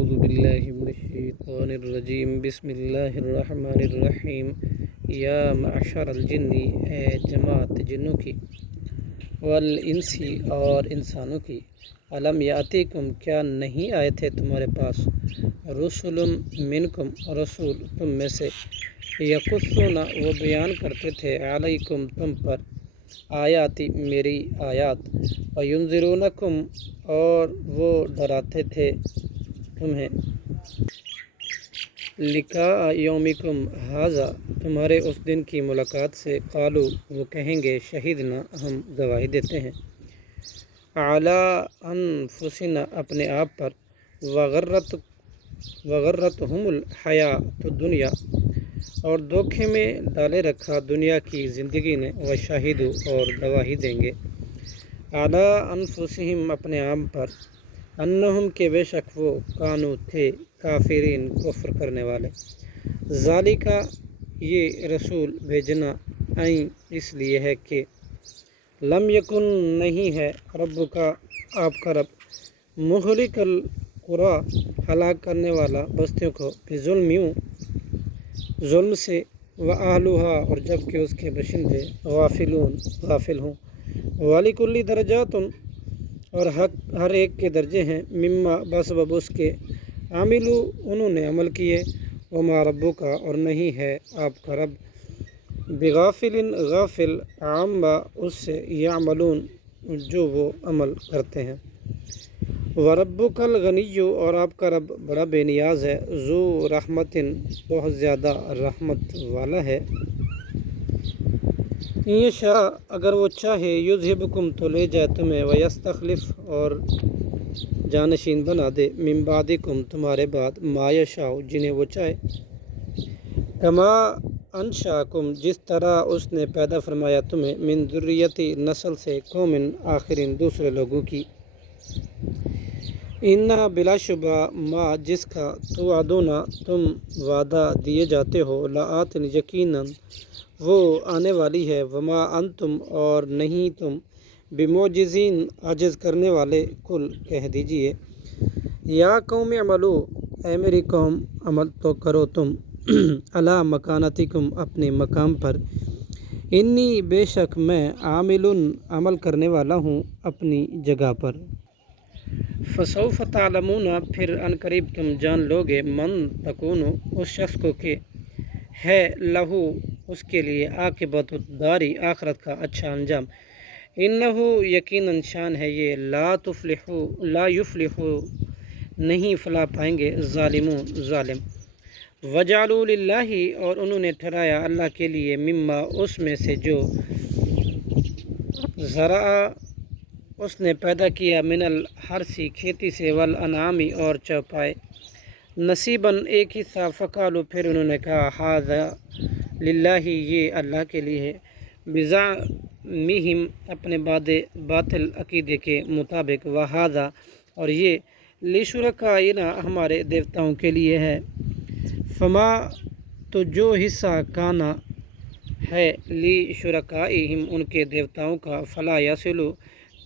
اعوذ باللہ من الشیطان الرجیم بسم اللہ الرحمن الرحیم یا معشر الجن، اے جماعت جنوں کی، والانسی اور انسانوں کی، علم یاتیکم کیا نہیں آئے تھے تمہارے پاس، رسول منکم رسول تم میں سے، یقصون وہ بیان کرتے تھے، علیکم تم پر، آیاتی میری آیات، وینذرونکم اور وہ ڈراتے تھے تمہیں، لقاء یومکم ھذا تمہارے اس دن کی ملاقات سے، قالو وہ کہیں گے، شہدنا ہم گواہی دیتے ہیں، علی انفسنا اپنے آپ پر، وغرتہم الحیات الدنیا اور دھوکے میں ڈالے رکھا دنیا کی زندگی نے، وشاہدو اور گواہی دیں گے، علی انفسہم اپنے آپ پر، انہم کہ بے شک وہ، کانو تھے، کافرین کفر کرنے والے، ذالکا یہ رسول بھیجنا، این اس لیے ہے کہ، لم یکن نہیں ہے، ربک آپ کا رب، مہلک القری ہلاک کرنے والا بستیوں کو، بظلم یوں ظلم سے، واہلھا اور جب کہ اس کے باشندے، غافل ہوں، ولکل درجات اور ہر ایک کے درجے ہیں، مما بسبب اس کے، عاملو انہوں نے عمل کیے، وما ربک اور نہیں ہے آپ کا رب، بغافل غافل، عما اس سے، یعملون جو وہ عمل کرتے ہیں، وربک الغنی اور آپ کا رب بڑا بے نیاز ہے، ذو رحمت بہت زیادہ رحمت والا ہے، ان یشاء اگر وہ چاہے، یذہبکم تو لے جائے تمہیں، ویستخلف اور جانشین بنا دے، من بعدکم تمہارے بعد، ما یشاء جنہیں وہ چاہے، کما انشاکم جس طرح اس نے پیدا فرمایا تمہیں، من ذریتی نسل سے، قوم آخرین دوسرے لوگوں کی، انہا بلا شبہ، ما جس کا، توعدون تم وعدہ دیے جاتے ہو، لآت یقیناً وہ آنے والی ہے، وما انتم اور نہیں تم، بمعجزین عاجز کرنے والے، قل کہہ دیجئے، یا قوم اعملوا اے میری قوم عمل تو کرو تم، علی مکانتکم اپنے مقام پر، انی بے شک میں، عامل عمل کرنے والا ہوں اپنی جگہ پر، فسوف تعلمون پھر ان قریب تم جان لوگے، من تکون اس شخص کو کہ ہے، لہو اس کے لیے، عاقبۃ الدار آخرت کا اچھا انجام، انہو یقیناً شان ہے یہ، لا یفلح نہیں فلاح پائیں گے، ظالمون ظالم، وجعلوا للہ اور انہوں نے ٹھہرایا اللہ کے لیے، مما اس میں سے جو، زرع اس نے پیدا کیا، من الحرث کھیتی سے، والانعام اور چوپائے، نصیباً ایک حصہ، فقالوا پھر انہوں نے کہا، ھذا للہ یہ اللہ کے لیے ہے، بزعمہم اپنے باطل عقیدے کے مطابق، وھذا اور یہ، لشرکائنا ہمارے دیوتاؤں کے لیے ہے، فما تو جو حصہ، کانا ہے، لشرکائہم ان کے دیوتاؤں کا، فلا یصل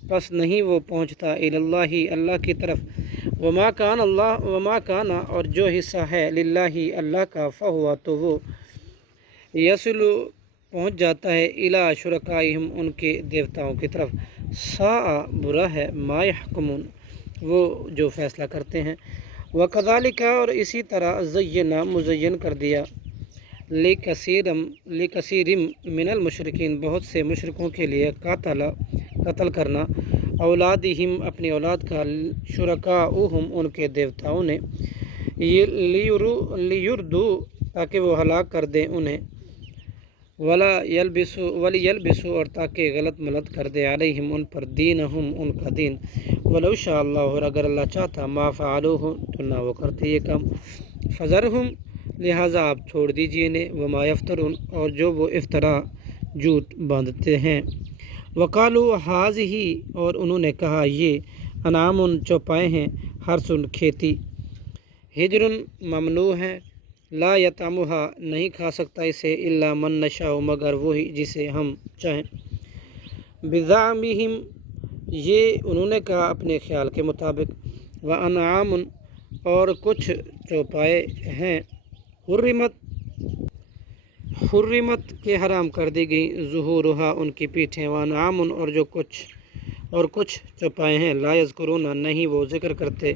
پس نہیں وہ پہنچتا، اللہ اللہ کی طرف، وما کانا اور جو حصہ ہے، للہ اللہ کا، فہو تو وہ، یصل پہنچ جاتا ہے، الی شرکائہم ان کے دیوتاؤں کی طرف، ساء برا ہے، ما یحکمون وہ جو فیصلہ کرتے ہیں، وکذالک اور اسی طرح، زینا مزین کر دیا، لکثیر من المشرکین بہت سے مشرکوں کے لیے، قتل کرنا، اولادہم اپنی اولاد کا، شرکاؤہم ان کے دیوتاؤں نے، لیردو تاکہ وہ ہلاک کر دیں انہیں، ولیلبسوا اور تاکہ غلط ملت کر دے، علیہم ان پر، دینہم ان کا دین، ولو شاء اللہ اور اگر اللہ چاہتا، ما فعلوہ تو نہ وہ کرتے یہ کام، فذرہم لہٰذا آپ چھوڑ دیجئے انہیں، وما یفترون اور جو وہ افطرا جھوٹ باندھتے ہیں، وقالوا ھذہ اور انہوں نے کہا یہ، انعام چوپائے ہیں، حرث کھیتی، حجر ممنوع ہے، لا یطعمھا نہیں کھا سکتا اسے، الا من نشاء مگر وہی جسے ہم چاہیں، بزعمہم یہ انہوں نے کہا اپنے خیال کے مطابق، وانعام اور کچھ چوپائے ہیں حرمت کے حرام کر دی گئی ظہورها ان کی پیٹھیں وانعام اور کچھ چوپائے ہیں لا یذکرون نہیں وہ ذکر کرتے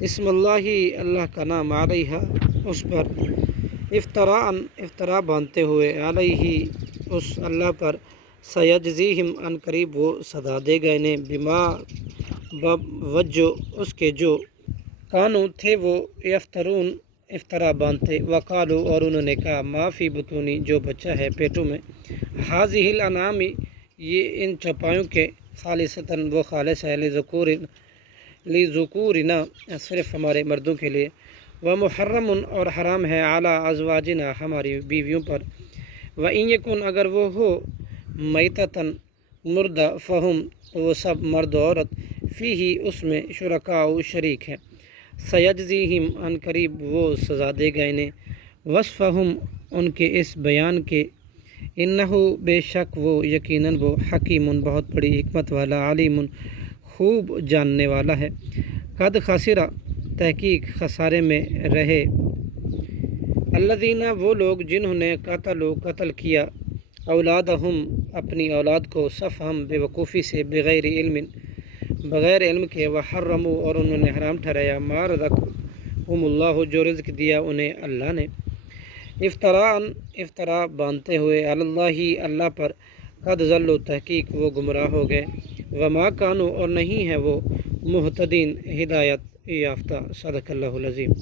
اسم اللہ اللہ کا نام علیہا اس پر افطرا باندھتے ہوئے علیہ اس اللہ پر سیجزیہم ان قریب وہ سزا دے گئے انہیں بما وجہ اس کے جو کانو تھے وہ یفترون افطرا باندھتے وقالو اور انہوں نے کہا ما فی بطونی جو بچہ ہے پیٹوں میں حاذہ الانعام یہ ان چوپایوں کے خالصتاً وہ خالص ہے لذکورنا صرف ہمارے مردوں کے لیے ومحرم اور حرام ہے علی ازواجنا ہماری بیویوں پر وإن یکن اگر وہ ہو میتتاً مردہ فہم تو وہ سب مرد و عورت فیہ اس میں شرکاء شریک ہیں سیجزیہم ان قریب وہ سزا دے گا انہیں وصفہم ان کے اس بیان کے انہو بے شک وہ یقیناً وہ حکیم بہت بڑی حکمت والا علیم خوب جاننے والا ہے قد خسرہ تحقیق خسارے میں رہے الذین وہ لوگ جنہوں نے قتل کیا اولادہم اپنی اولاد کو سفہم بے وقوفی سے بغیر علم کے وحرموا اور انہوں نے حرام ٹھہرایا ما رزقہم اللہ جو رزق دیا انہیں اللہ نے افطرا باندھتے ہوئے اللہ پر قد ضلوا تحقیق وہ گمراہ ہو گئے وما کانوا اور نہیں ہے وہ مہتدین ہدایت یافتہ صدق اللہ العظیم.